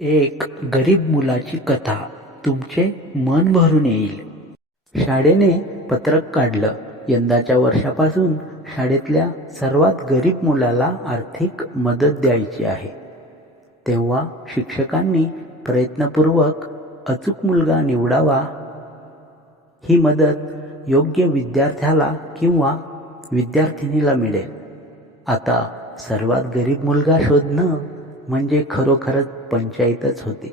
एक गरीब मुलाची कथा तुमचे मन भरून येईल. शाळेने पत्रक काढलं. यंदाच्या वर्षापासून शाळेतल्या सर्वात गरीब मुलाला आर्थिक मदत द्यायची आहे. तेव्हा शिक्षकांनी प्रयत्नपूर्वक अचूक मुलगा निवडावा. ही मदत योग्य विद्यार्थ्याला किंवा विद्यार्थिनीला मिळेल. आता सर्वात गरीब मुलगा शोधणं म्हणजे खरोखरच पंचायतच होती.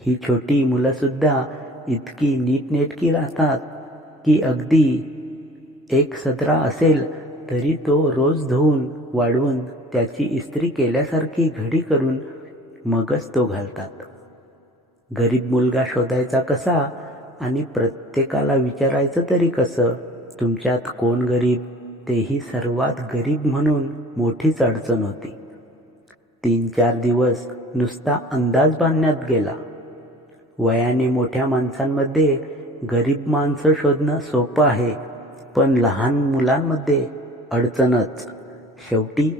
ही छोटी मुलंसुद्धा इतकी नीटनेटकी राहतात की अगदी एक सदरा असेल तरी तो रोज धुवून वाढवून त्याची इस्त्री केल्यासारखी घडी करून मगच तो घालतात. गरीब मुलगा शोधायचा कसा आणि प्रत्येकाला विचारायचं तरी कसं? तुमच्यात कोण गरीब? तेही सर्वात गरीब म्हणून मोठीच अडचण होती. तीन चार दिवस नुसता अंदाज बांधण्यात गेला. वयाने मोठ्या माणसांमध्ये गरीब माणसं शोधणं सोपं आहे पण लहान मुलांमध्ये अडचणच. शेवटी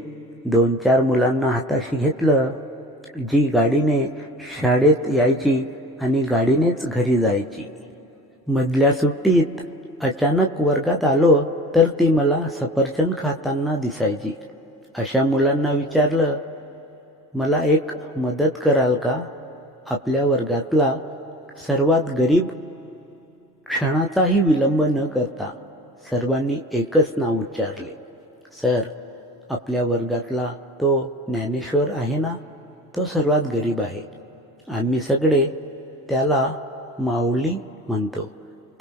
दोन चार मुलांना हाताशी घेतलं जी गाडीने शाळेत यायची आणि गाडीनेच घरी जायची. मधल्या सुट्टीत अचानक वर्गात आलो तर ती मला सफरचंद खाताना दिसायची. अशा मुलांना विचारलं मला एक मदत कराल का? आपल्या वर्गातला सर्वात गरीब क्षणाचाही विलंब न करता सर्वांनी एकच नाव उच्चारले. सर आपल्या वर्गातला तो ज्ञानेश्वर आहे ना? तो सर्वात गरीब आहे. आम्ही सगळे त्याला माऊली म्हणतो.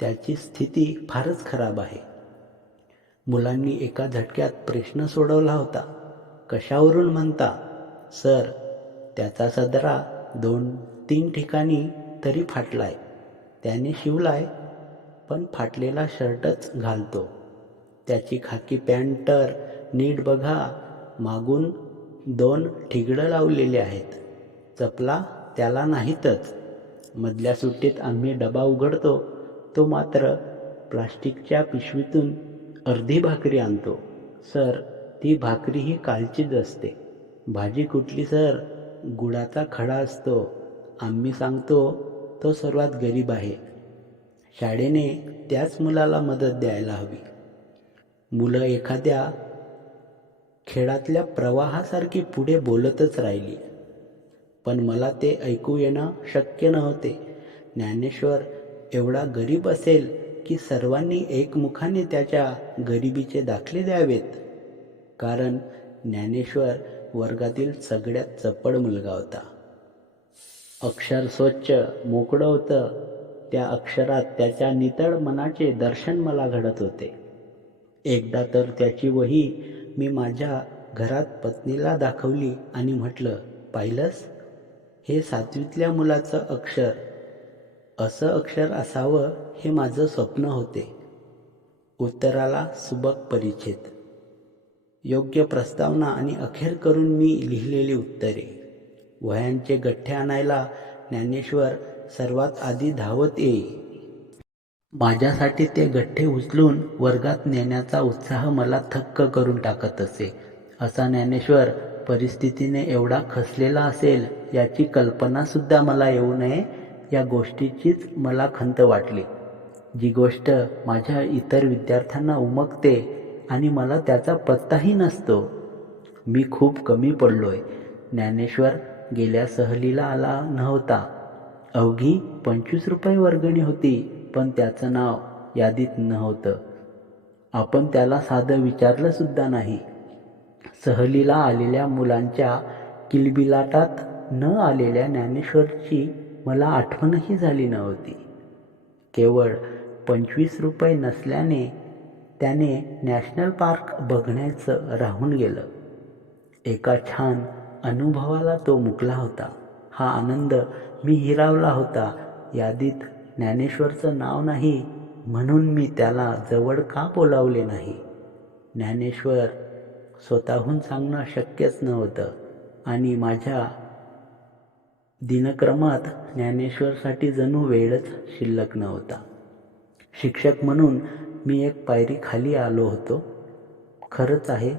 त्याची स्थिती फारच खराब आहे. मुलांनी एका झटक्यात प्रश्न सोडवला होता. कशावरून म्हणता? सर त्याचा सदरा दोन तीन ठिकाणी तरी फाटलाय. त्याने शिवलाय पण फाटलेला शर्टच घालतो. त्याची खाकी पॅन्ट तर नीट बघा मागून दोन ठिगडं लावलेले आहेत. चपला त्याला नाहीतच. मधल्या सुट्टीत आम्ही डबा उघडतो तो मात्र प्लास्टिकच्या पिशवीतून अर्धी भाकरी आणतो. सर ती भाकरी ही कालचीच असते. भाजी कुठली सर गुडाचा खडा असतो. आम्ही सांगतो तो सर्वात गरीब आहे. शाळेने त्याच मुलाला मदत द्यायला हवी. मुलं एखाद्या खेळातल्या प्रवाहासारखी पुढे बोलतच राहिली. पण मला ते ऐकू येणं शक्य नव्हते. ज्ञानेश्वर एवढा गरीब असेल की सर्वांनी एकमुखाने त्याच्या गरिबीचे दाखले द्यावेत. कारण ज्ञानेश्वर वर्गातील सगळ्यात चपळ मुलगा होता. अक्षर स्वच्छ मोकळं होतं. त्या अक्षरात त्याच्या नितळ मनाचे दर्शन मला घडत होते. एकदा तर त्याची वही मी माझ्या घरात पत्नीला दाखवली आणि म्हटलं पाहिलंस? हे सातवीतल्या मुलाचं अक्षर. असं अक्षर असावं हे माझं स्वप्न होते. उत्तराला सुबक परिच्छेद. योग्य प्रस्तावना आणि अखेर करून मी लिहिलेली उत्तरे. वह्यांचे गठ्ठे आणायला ज्ञानेश्वर सर्वात आधी धावत येई माझ्यासाठी ते गठ्ठे उचलून वर्गात नेण्याचा उत्साह मला थक्क करून टाकत असे. असा ज्ञानेश्वर परिस्थितीने एवढा खसलेला असेल याची कल्पनासुद्धा मला येऊ नये या गोष्टीचीच मला खंत वाटली. जी गोष्ट माझ्या इतर विद्यार्थ्यांना उमगते आणि मला त्याचा पत्ताही नसतो. मी खूप कमी पडलोय. ज्ञानेश्वर गेल्या सहलीला आला नव्हता. अवघी पंचवीस रुपये वर्गणी होती पण त्याचं नाव यादीत नव्हतं. आपण त्याला साधं विचारलं सुद्धा नाही. सहलीला आलेल्या मुलांच्या किलबिलाटात न आलेल्या ज्ञानेश्वरची मला आठवणही झाली नव्हती. केवळ पंचवीस रुपये नसल्याने त्याने नॅशनल पार्क बघण्याचं राहून गेलं. एका छान अनुभवाला तो मुकला होता. हा आनंद मी हिरावला होता. यादीत ज्ञानेश्वरचं नाव नाही म्हणून मी त्याला जवळ का बोलावले नाही? ज्ञानेश्वर स्वतःहून सांगणं शक्यच नव्हतं आणि माझ्या दिनक्रमात ज्ञानेश्वरसाठी जणू वेळच शिल्लक नव्हता. शिक्षक म्हणून मी एक पायरी खाली आलो होतो. खरंच आहे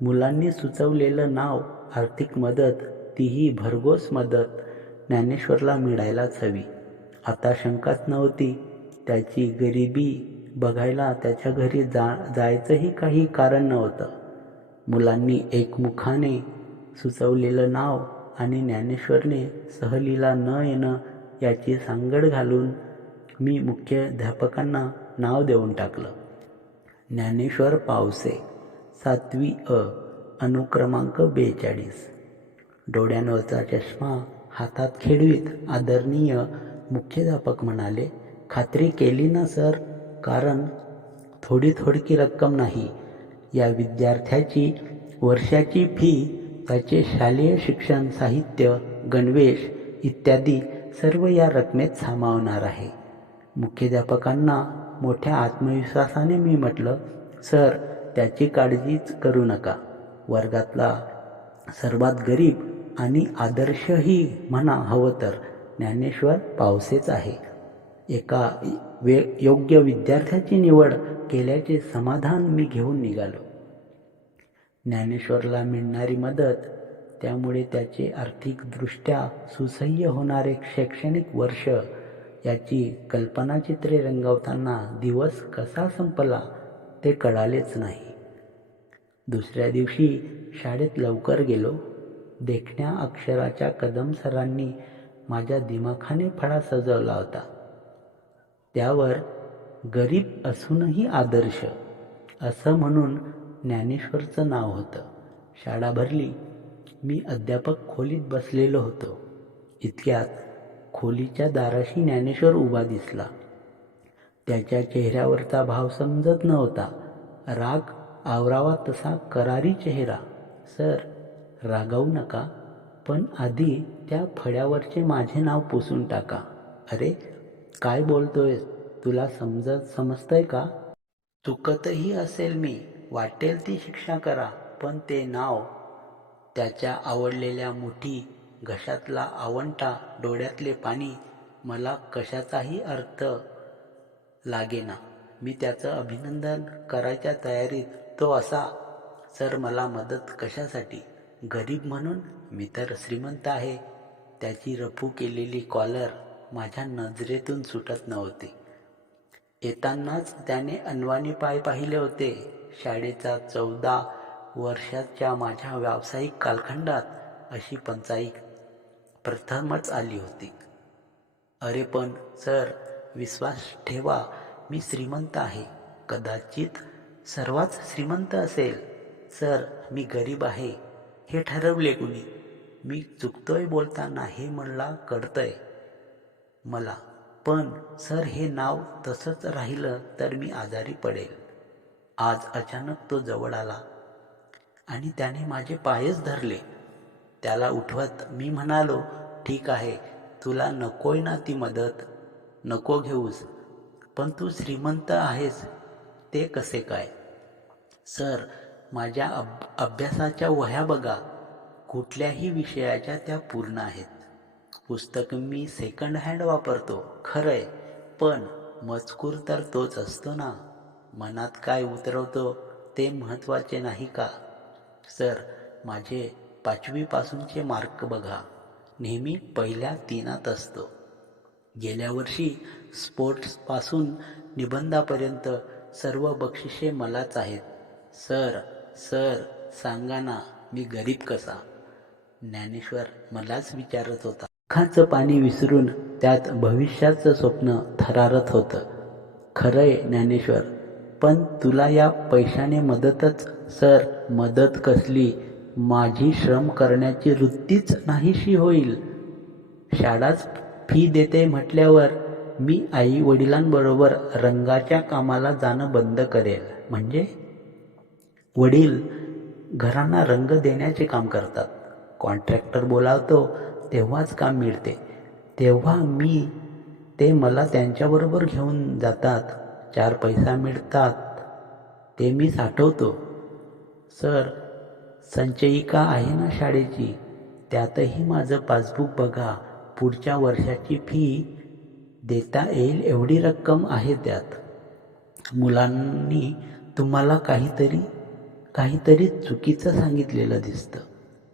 मुलांनी सुचवलेलं नाव आर्थिक मदत तीही भरघोस मदत ज्ञानेश्वरला मिळायलाच हवी. आता शंकाच नव्हती त्याची गरिबी बघायला त्याच्या घरी जा जायचंही काही कारण नव्हतं. मुलांनी एकमुखाने सुचवलेलं नाव आणि ज्ञानेश्वरने सहलीला न येणं याची सांगड घालून मी मुख्याध्यापकांना नाव देऊन टाकलं. ज्ञानेश्वर पावसे सातवी अ अनुक्रमांक बेचाळीस. डोळ्यांवरचा चष्मा हातात खेळवीत आदरणीय मुख्याध्यापक म्हणाले खात्री केली ना सर? कारण थोडी थोडकी रक्कम नाही. या विद्यार्थ्याची वर्षाची फी त्याचे शालेय शिक्षण साहित्य गणवेश इत्यादी सर्व या रकमेत सामावणार आहे. मुख्याध्यापकांना मोठ्या आत्मविश्वासाने मी म्हटलं सर त्याची काळजीच करू नका. वर्गातला सर्वात गरीब आणि आदर्शही म्हणा हवं तर ज्ञानेश्वर पावसेच आहे. एका वे योग्य विद्यार्थ्याची निवड केल्याचे समाधान मी घेऊन निघालो. ज्ञानेश्वरला मिळणारी मदत त्यामुळे त्याचे आर्थिकदृष्ट्या सुसह्य होणारे शैक्षणिक वर्ष याची कल्पनाचित्रे रंगवताना दिवस कसा संपला ते कळालेच नाही. दुसऱ्या दिवशी शाळेत लवकर गेलो. देखण्या अक्षराच्या कदम सरांनी माझ्या दिमाखाने फळा सजवला होता. त्यावर गरीब असूनही आदर्श असं म्हणून ज्ञानेश्वरचं नाव होतं. शाळा भरली. मी अध्यापक खोलीत बसलेलो होतो. इतक्यात खोलीच्या दाराशी ज्ञानेश्वर उभा दिसला. त्याच्या चेहऱ्यावरचा भाव समजत नव्हता. राग आवरावा तसा करारी चेहरा. सर रागावू नका पण आधी त्या फळ्यावरचे माझे नाव पुसून टाका. अरे काय बोलतोय तुला समजत समजतंय का? चुकतही असेल मी. वाटेल ती शिक्षा करा पण ते नाव. त्याच्या आवडलेल्या मुठी घशातला आवंटा डोळ्यातले पाणी मला कशाचाही अर्थ लागेना. मी त्याचं अभिनंदन करायच्या तयारीत तो असा सर मला मदत कशासाठी? गरीब म्हणून मी तर श्रीमंत आहे. त्याची रफू केलेली कॉलर माझ्या नजरेतून सुटत नव्हती. येतानाच त्याने अनवाणी पाय पाहिले होते. शाळेचा चौदा वर्षाच्या माझ्या व्यावसायिक कालखंडात अशी पंचाईत प्रथमच आली होती. अरे पण सर विश्वास ठेवा मी श्रीमंत आहे. कदाचित सर्वात श्रीमंत असेल. सर मी गरीब आहे. हे ठरवले कुणी? मी चुकतोय बोलताना हे मला कळतंय. मला. पण सर हे नाव तसंच राहिलं तर मी आजारी पडेल. आज अचानक तो जवळ आला. आणि त्याने माझे पायच धरले. त्याला उठवत मी म्हणालो ठीक आहे तुला नकोय ना ती मदत नको घेऊस पण तू श्रीमंत आहेस ते कसे काय? सर माझ्या अब अभ्यासाच्या वह्या बघा कुठल्याही विषयाच्या त्या पूर्ण आहेत. पुस्तक मी सेकंड हँड वापरतो खरंय पण मजकूर तर तोच असतो ना मनात काय उतरवतो ते महत्त्वाचे नाही का? सर माझे पाचवीपासूनचे मार्क बघा. नेहमी पहिल्या तीनात असतो. गेल्या वर्षी स्पोर्ट्सपासून निबंधापर्यंत सर्व बक्षिसे मलाच आहेत. सर सर सांगा ना मी गरीब कसा? ज्ञानेश्वर मलाच विचारत होता. खाचं पाणी विसरून त्यात भविष्याचं स्वप्न थरारत होतं. खरंय ज्ञानेश्वर पण तुला या पैशाने मदतच सर मदत कसली? माझी श्रम करण्याची वृत्तीच नाहीशी होईल. शाळाच फी देते म्हटल्यावर मी आई वडिलांबरोबर रंगाच्या कामाला जाणं बंद करेल. म्हणजे? वडील घरांना रंग देण्याचे काम करतात. कॉन्ट्रॅक्टर बोलावतो तेव्हाच काम मिळते. तेव्हा मी ते मला त्यांच्याबरोबर घेऊन जातात. चार पैसा मिळतात. ते मी साठवतो. सर संचयिका आहे ना शाळेची? त्यातही माझं पासबुक बघा. पुढच्या वर्षाची फी देता येईल एवढी रक्कम आहे त्यात. मुलांनी तुम्हाला काहीतरी काहीतरी चुकीचं सांगितलेलं दिसतं.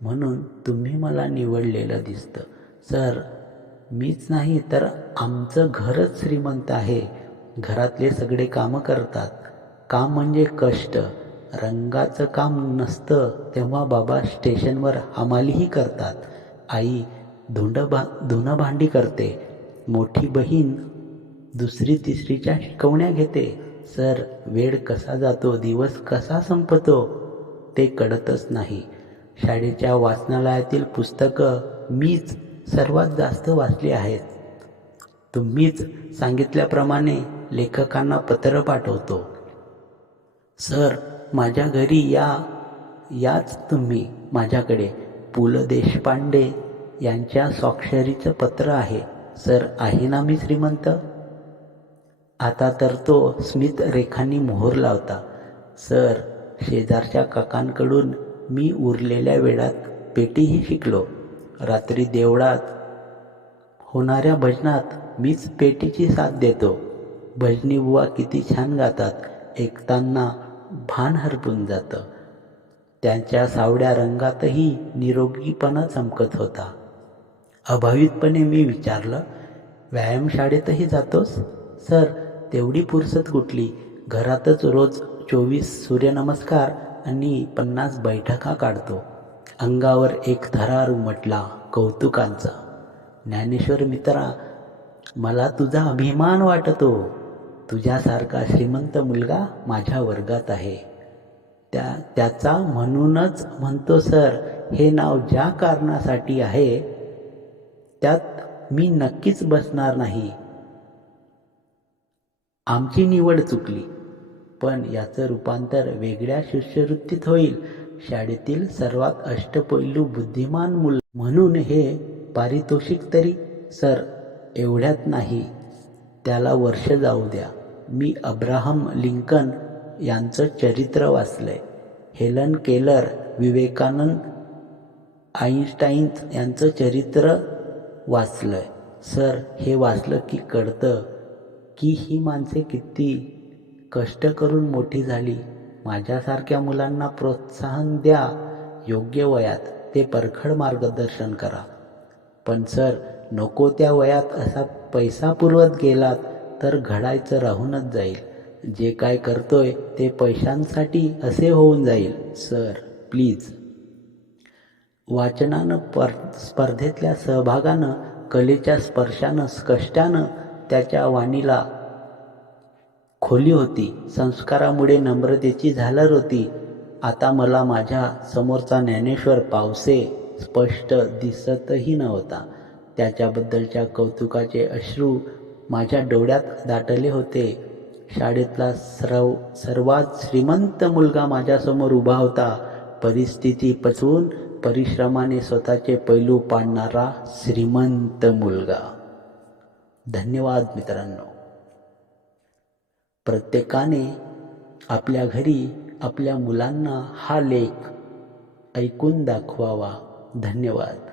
म्हणून तुम्ही मला निवडलेलं दिसतं. सर मीच नाही तर आमचं घरच श्रीमंत आहे. घरातले सगळे कामं करतात. काम म्हणजे कष्ट. रंगाचं काम नसतं तेव्हा बाबा स्टेशनवर हमालीही करतात. आई धुंड भा धुणं भांडी करते. मोठी बहीण दुसरी तिसरीच्या शिकवण्या घेते. सर वेळ कसा जातो दिवस कसा संपतो ते कळतच नाही. शाळेच्या वाचनालयातील पुस्तकं मीच सर्वात जास्त वाचली आहेत. तुम्हीच सांगितल्याप्रमाणे लेखकांना पत्र पाठवतो. सर माझ्या घरी या. याच तुम्ही माझ्याकडे. पु ल देशपांडे यांच्या स्वाक्षरीचं पत्र आहे. सर आहे ना मी श्रीमंत? आता तर तो स्मित रेखांनी मोहर लावता. सर शेजारच्या काकांकडून मी उरलेल्या वेळात पेटीही शिकलो. रात्री देवळात होणाऱ्या भजनात मीच पेटीची साथ देतो. भजनी बुवा किती छान गातात. ऐकताना भान हरपून जातं. त्यांच्या सावड्या रंगातही निरोगीपणा चमकत होता. अभावितपणे मी विचारलं व्यायामशाळेतही जातोस? सर तेवढी फुरसत कुठली? घरातच रोज चोवीस सूर्यनमस्कार आणि पन्नास बैठका काढतो. अंगावर एक थरार उमटला कौतुकांचा. ज्ञानेश्वर मित्रा मला तुझा अभिमान वाटतो. तुझ्यासारखा श्रीमंत मुलगा माझ्या वर्गात आहे. त्या त्याचा म्हणूनच म्हणतो सर हे नाव ज्या कारणासाठी आहे त्यात मी नक्कीच बसणार नाही. आमची निवड चुकली पण याचं रूपांतर वेगळ्या शिष्यवृत्तीत होईल. शाळेतील सर्वात अष्टपैलू बुद्धिमान मुल म्हणून हे पारितोषिक तरी सर एवढ्यात नाही. त्याला वर्ष जाऊ द्या. मी अब्राहम लिंकन यांचं चरित्र वाचलंय. हेलन केलर विवेकानंद आईन्स्टाईन यांचं चरित्र वाचलंय. सर हे वाचलं की कळतं की ही माणसे किती कष्ट करून मोठी झाली. माझ्यासारख्या मुलांना प्रोत्साहन द्या योग्य वयात. ते परखड मार्गदर्शन करा. पण सर नको त्या वयात असा पैसा पुरवत गेलात. तर घडायचं राहूनच जाईल. जे काय करतोय ते पैशांसाठी असे होऊन जाईल सर प्लीज. वाचनानं पर स्पर्धेतल्या सहभागानं कलेच्या स्पर्शानं कष्टानं त्याच्या वाणीला खोली होती. संस्कारामुळे नम्रतेची झालर होती. आता मला माझ्या समोरचा ज्ञानेश्वर पावसे स्पष्ट दिसतही नव्हता. त्याच्याबद्दलच्या कौतुकाचे अश्रू माझ्या डोळ्यात दाटले होते. शाळेतला सर्व सर्वात श्रीमंत मुलगा माझ्यासमोर उभा होता. परिस्थिती पचवून परिश्रमाने स्वतःचे पैलू पाडणारा श्रीमंत मुलगा. धन्यवाद मित्रांनो. प्रत्येकाने आपल्या घरी आपल्या मुलांना हा लेख ऐकून दाखवावा. धन्यवाद.